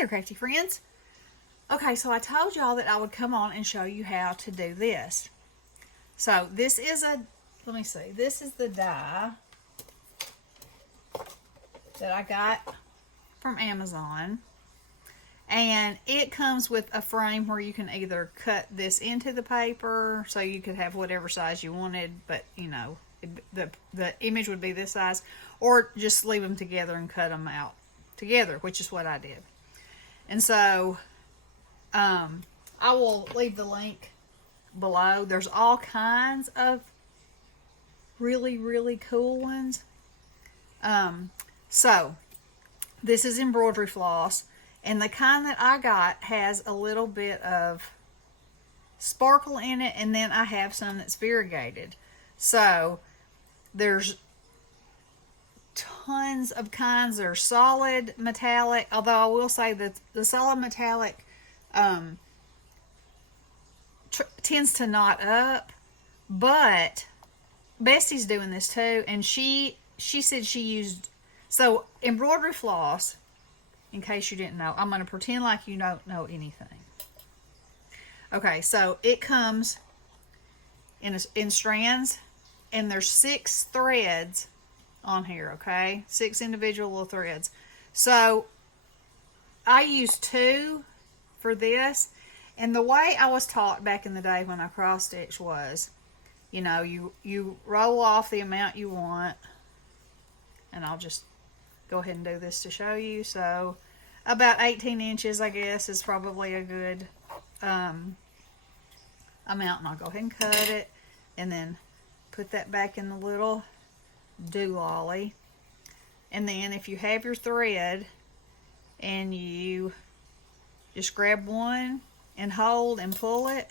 there, crafty friends. Okay, so I told y'all that I would come on and show you how to do this. So this is let me see, this is the die that I got from Amazon. And it comes with a frame where you can either cut this into the paper so you could have whatever size you wanted, but you know, the image would be this size, or just leave them together and cut them out together, which is what I did. And so I will leave the link below. There's all kinds of really, really cool ones. So this is embroidery floss, and the kind that I got has a little bit of sparkle in it, and then I have some that's variegated. So there's tons of kinds. There's solid metallic, although I will say that the solid metallic tends to knot up, but Bestie's doing this too, and she said she used, so embroidery floss, in case you didn't know, I'm going to pretend like you don't know anything. Okay, so it comes in strands, and there's 6 threads on here, okay? 6 individual little threads. So I used 2 for this, and the way I was taught back in the day when I cross stitched was, you know, you roll off the amount you want, and I'll just go ahead and do this to show you. So about 18 inches, I guess, is probably a good amount, and I'll go ahead and cut it, and then put that back in the little doolally. And then if you have your thread and you just grab one and hold and pull it,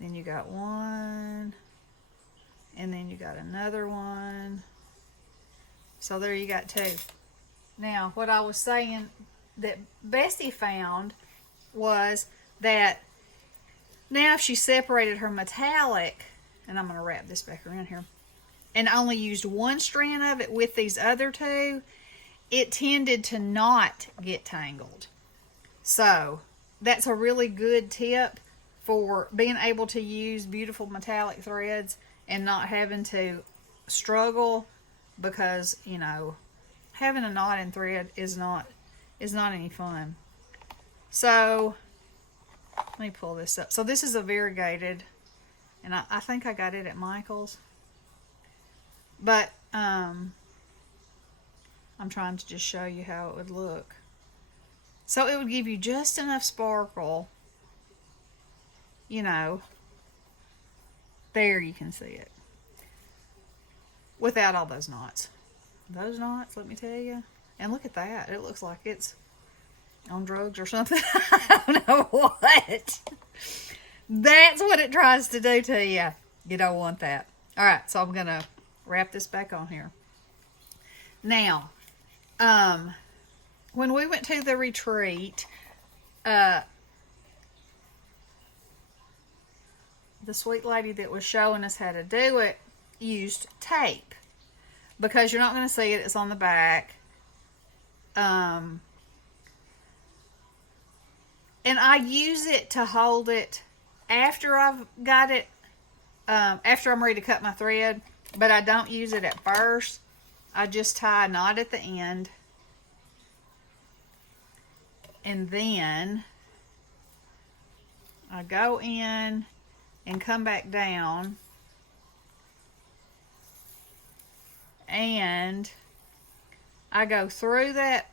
then you got one, and then you got another one. So there you got 2. Now, what I was saying that Bestie found was that now if she separated her metallic, and I'm going to wrap this back around here, and only used 1 strand of it with these other 2, it tended to not get tangled. So that's a really good tip for being able to use beautiful metallic threads and not having to struggle, because, you know, having a knot in thread is not any fun. So let me pull this up. So this is a variegated, and I think I got it at Michael's. But I'm trying to just show you how it would look. So it would give you just enough sparkle, you know, there you can see it, without all those knots. Those knots, let me tell you. And look at that. It looks like it's on drugs or something. I don't know what. That's what it tries to do to you. You don't want that. All right, so I'm going to wrap this back on here. Now, when we went to the retreat, the sweet lady that was showing us how to do it used tape, because you're not going to see it. It's on the back. And I use it to hold it after I've got it, after I'm ready to cut my thread, but I don't use it at first. I just tie a knot at the end, and then I go in and come back down, and I go through that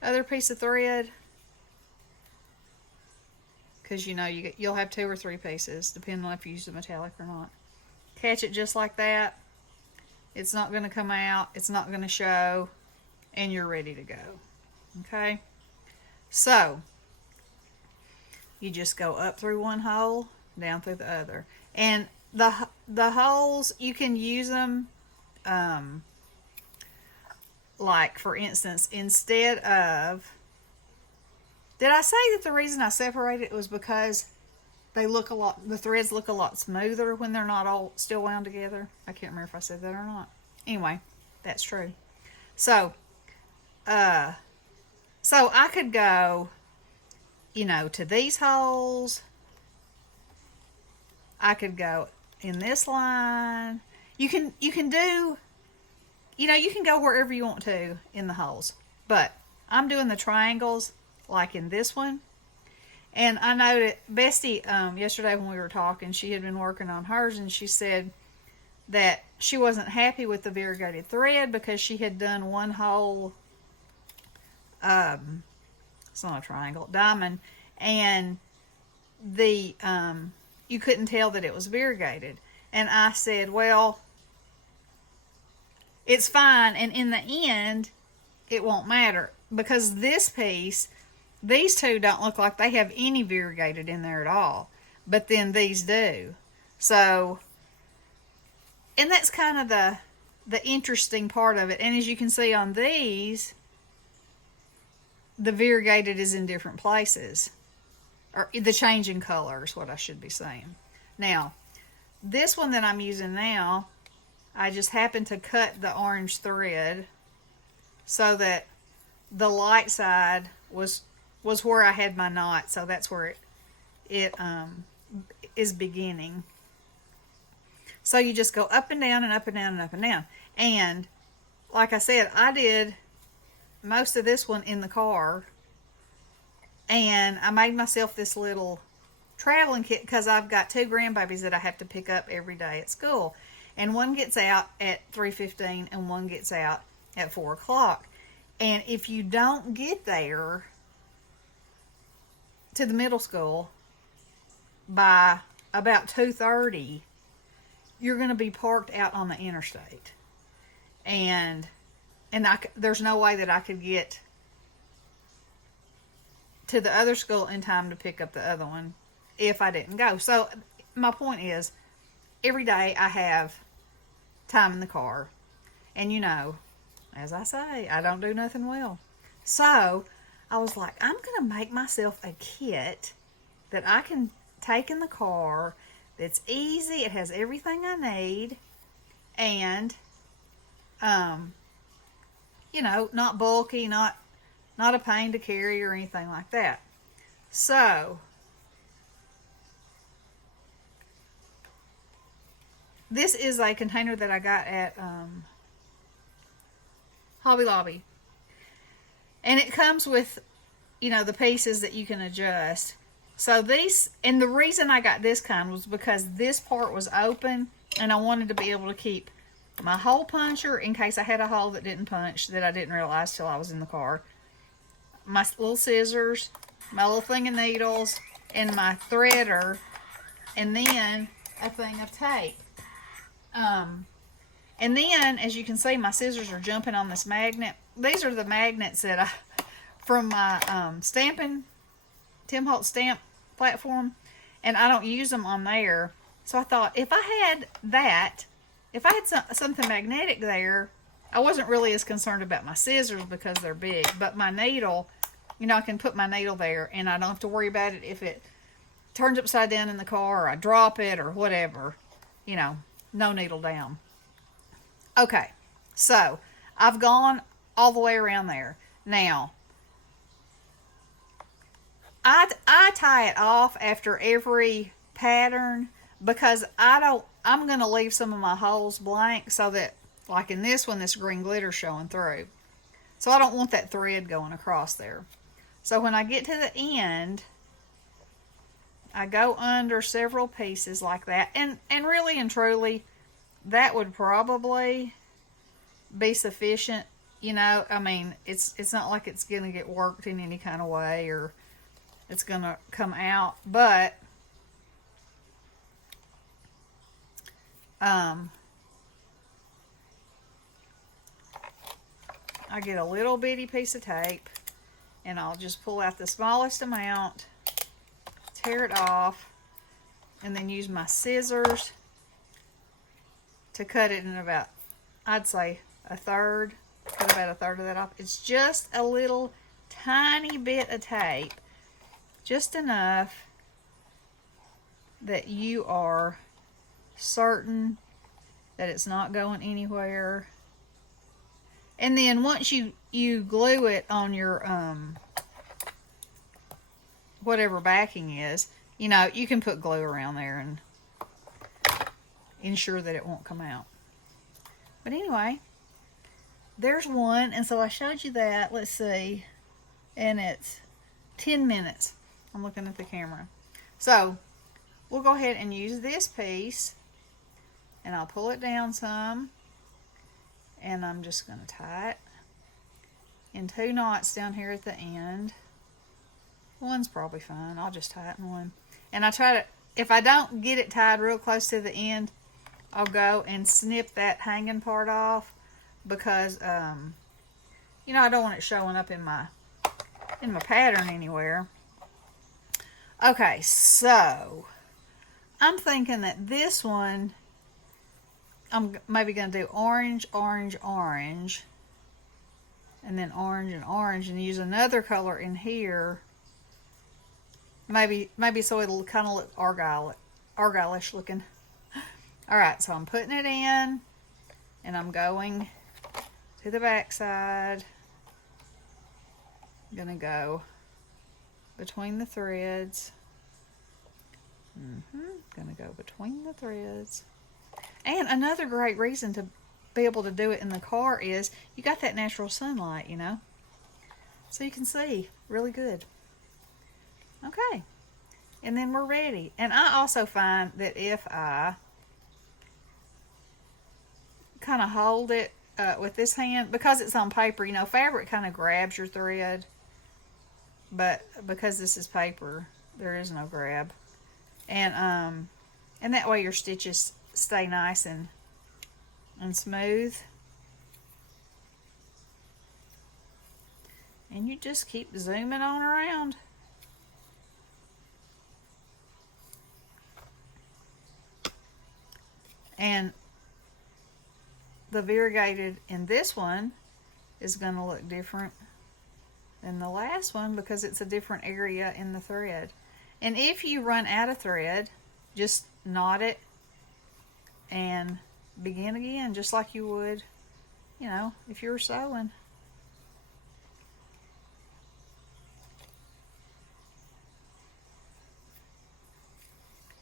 other piece of thread, because you know you'll have 2 or 3 pieces depending on if you use the metallic or not. Catch it just like that. It's not going to come out, it's not going to show, and you're ready to go. Okay, so you just go up through one hole, down through the other, and the holes, you can use them like, for instance, instead of, did I say that the reason I separated it was because the threads look a lot smoother when they're not all still wound together? I can't remember if I said that or not. Anyway, that's true. So So I could go, to these holes. I could go in this line. You can do, you can go wherever you want to in the holes. But I'm doing the triangles like in this one. And I know that Bestie, yesterday when we were talking, she had been working on hers, and she said that she wasn't happy with the variegated thread because she had done one whole, it's not a triangle, diamond, and the you couldn't tell that it was variegated. And I said, well, it's fine, and in the end, it won't matter because this piece, these two don't look like they have any variegated in there at all, but then these do. So, and that's kind of the interesting part of it. And as you can see on these, the variegated is in different places, or the change in color is what I should be saying. Now, this one that I'm using now, I just happened to cut the orange thread so that the light side was where I had my knot, so that's where it is beginning. So you just go up and down and up and down and up and down. And like I said, I did most of this one in the car, and I made myself this little traveling kit because I've got 2 grandbabies that I have to pick up every day at school, and one gets out at 3:15 and one gets out at 4 o'clock. And if you don't get there to the middle school by about 2:30, you're going to be parked out on the interstate, and there's no way that I could get to the other school in time to pick up the other one if I didn't go. So my point is, every day I have time in the car, and as I say, I don't do nothing well. So I was like, I'm going to make myself a kit that I can take in the car that's easy. It has everything I need, and not bulky, not a pain to carry or anything like that. So this is a container that I got at Hobby Lobby, and it comes with the pieces that you can adjust. So these, and the reason I got this kind was because this part was open, and I wanted to be able to keep my hole puncher in case I had a hole that didn't punch that I didn't realize till I was in the car, my little scissors, my little thing of needles, and my threader, and then a thing of tape. And then, as you can see, my scissors are jumping on this magnet. These are the magnets that from my stamping, Tim Holtz stamp platform, and I don't use them on there. So I thought, if I had something magnetic there, I wasn't really as concerned about my scissors because they're big. But my needle, I can put my needle there, and I don't have to worry about it if it turns upside down in the car, or I drop it, or whatever. No needle down. Okay, so I've gone all the way around there. Now, I tie it off after every pattern because I'm going to leave some of my holes blank so that, like in this one, this green glitter showing through. So I don't want that thread going across there. So when I get to the end, I go under several pieces like that. And really and truly, that would probably be sufficient. It's not like it's going to get worked in any kind of way or it's going to come out. But I get a little bitty piece of tape, and I'll just pull out the smallest amount, tear it off, and then use my scissors to cut it in about, I'd say, a third. Cut about a third of that off. It's just a little tiny bit of tape, just enough that you are certain that it's not going anywhere. And then once you glue it on your whatever backing is, you know, you can put glue around there and ensure that it won't come out. But anyway, there's one, and so I showed you that. Let's see, and it's 10 minutes. I'm looking at the camera. So we'll go ahead and use this piece, and I'll pull it down some, and I'm just going to tie it in 2 knots down here at the end. One's probably fine. I'll just tie it in one. And I try to, if I don't get it tied real close to the end, I'll go and snip that hanging part off, because you know, I don't want it showing up in my pattern anywhere. Okay, so I'm thinking that this one, I'm maybe going to do orange, orange, orange, and then orange and orange, and use another color in here. Maybe so it'll kind of look argyle-ish looking. All right, so I'm putting it in, and I'm going to the back side. I'm gonna go between the threads. Gonna go between the threads. And another great reason to be able to do it in the car is you got that natural sunlight, you know, so you can see really good. Okay, and then we're ready. And I also find that if I kind of hold it with this hand, because it's on paper, you know, fabric kind of grabs your thread, but because this is paper, there is no grab. And that way your stitches stay nice and smooth. And you just keep zooming on around. And the variegated in this one is going to look different than the last one, because it's a different area in the thread. And if you run out of thread, just knot it and begin again, just like you would, you know, if you were sewing.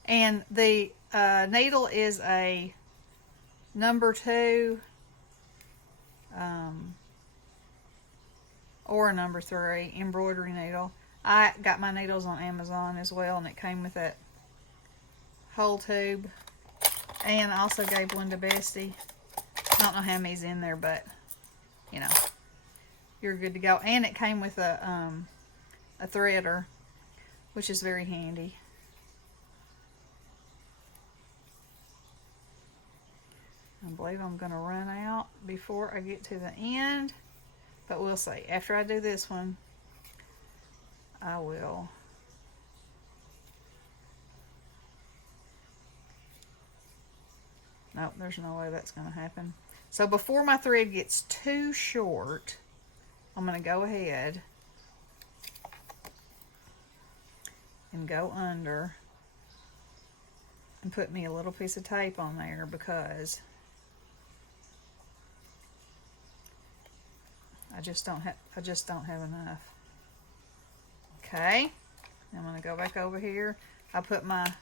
And the needle is a number 2 or a number 3 embroidery needle. I got my needles on Amazon as well, and it came with that whole tube. And I also gave one to Bestie. I don't know how many's in there, but you know, you're good to go. And it came with a threader, which is very handy. I believe I'm going to run out before I get to the end, but we'll see. After I do this one, I will nope, there's no way that's going to happen. So before my thread gets too short, I'm going to go ahead and go under and put me a little piece of tape on there, because I just don't have enough. Okay, I'm going to go back over here. I put my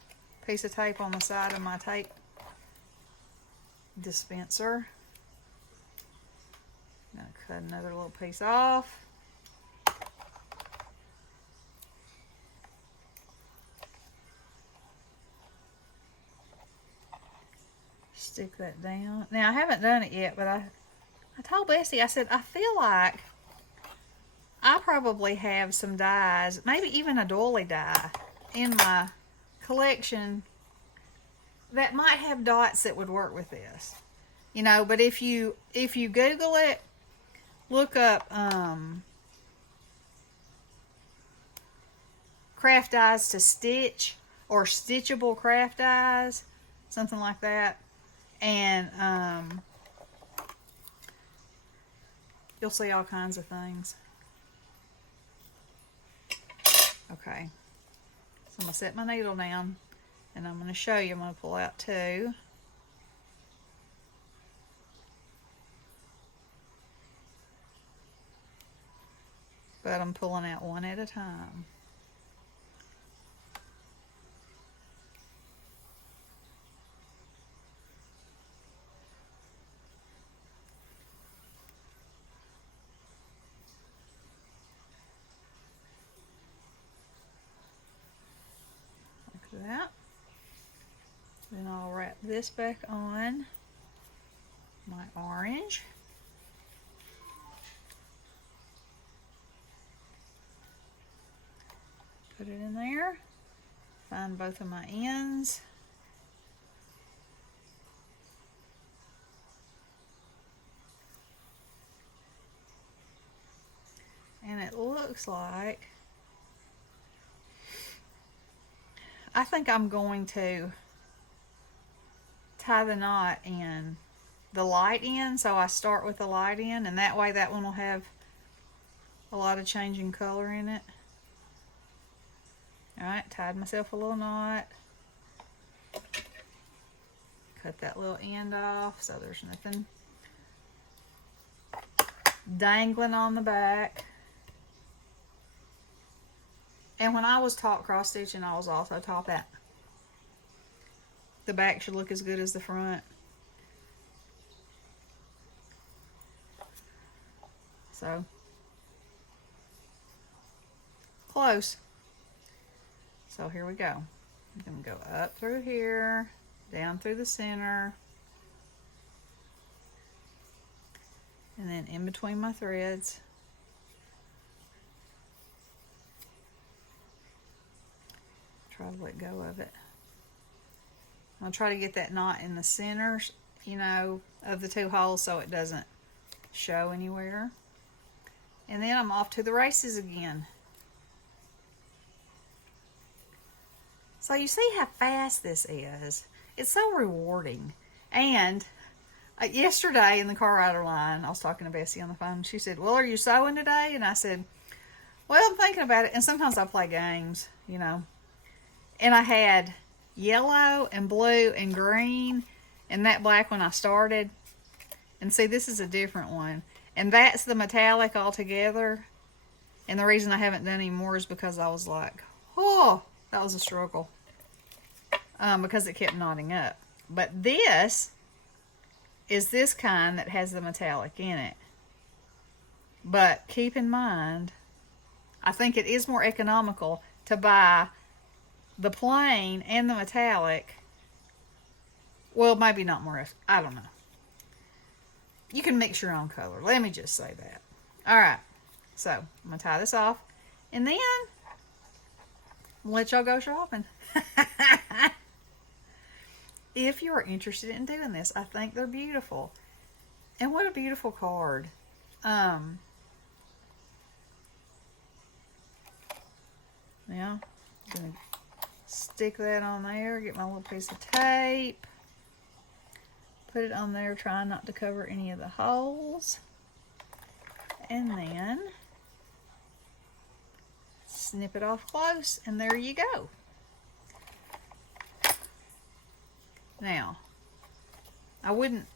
piece of tape on the side of my tape dispenser. I'm going to cut another little piece off. Stick that down. Now, I haven't done it yet, but I told Bessie, I said, I feel like I probably have some dies, maybe even a doily die in my collection that might have dots that would work with this. You know, but if you Google it, look up craft dies to stitch, or stitchable craft dies, something like that, and you'll see all kinds of things. Okay, so I'm going to set my needle down, and I'm going to show you. I'm going to pull out 2. but I'm pulling out one at a time. Like that. Then I'll wrap this back on my orange. Put it in there. Find both of my ends. And it looks like, I think I'm going to tie the knot in the light end, so I start with the light end, and that way that one will have a lot of changing color in it. Alright, tied myself a little knot. Cut that little end off so there's nothing dangling on the back. And when I was taught cross stitching, I was also taught that the back should look as good as the front. So, close. So here we go. I'm going to go up through here, down through the center, and then in between my threads. Try to let go of it. I'll try to get that knot in the center, you know, of the two holes so it doesn't show anywhere. And then I'm off to the races again. So you see how fast this is. It's so rewarding. And yesterday in the car rider line, I was talking to Bessie on the phone. She said, well, are you sewing today? And I said, well, I'm thinking about it. And sometimes I play games, you know. And I had yellow and blue and green and that black when I started. And see, this is a different one. And that's the metallic altogether. And the reason I haven't done any more is because I was like, oh, that was a struggle. Because it kept knotting up. But this is this kind that has the metallic in it. But keep in mind, I think it is more economical to buy the plain and the metallic. Well, maybe not more. I don't know. You can mix your own color. Let me just say that. Alright. So, I'm going to tie this off. And then, let y'all go shopping. If you are interested in doing this, I think they're beautiful. And what a beautiful card. Yeah. I'm going to stick that on there. Get my little piece of tape. Put it on there, trying not to cover any of the holes. And then snip it off close, and there you go. Now, I wouldn't...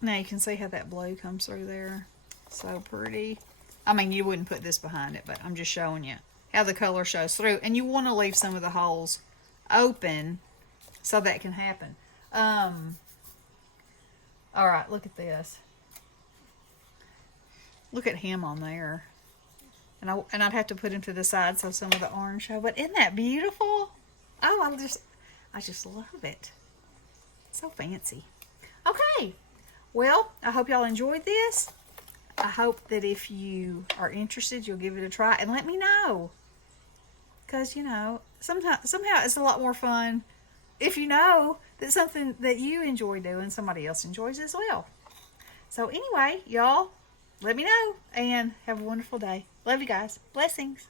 Now you can see how that blue comes through there. So pretty. I mean, you wouldn't put this behind it, but I'm just showing you how the color shows through. And you want to leave some of the holes open so that can happen. Alright, look at this. Look at him on there. And I'd have to put him to the side so some of the orange show. But isn't that beautiful? Oh, I just love it. So fancy. Okay. Well, I hope y'all enjoyed this. I hope that if you are interested, you'll give it a try and let me know. Because, you know, somehow it's a lot more fun if you know that something that you enjoy doing, somebody else enjoys as well. So anyway, y'all, let me know and have a wonderful day. Love you guys. Blessings.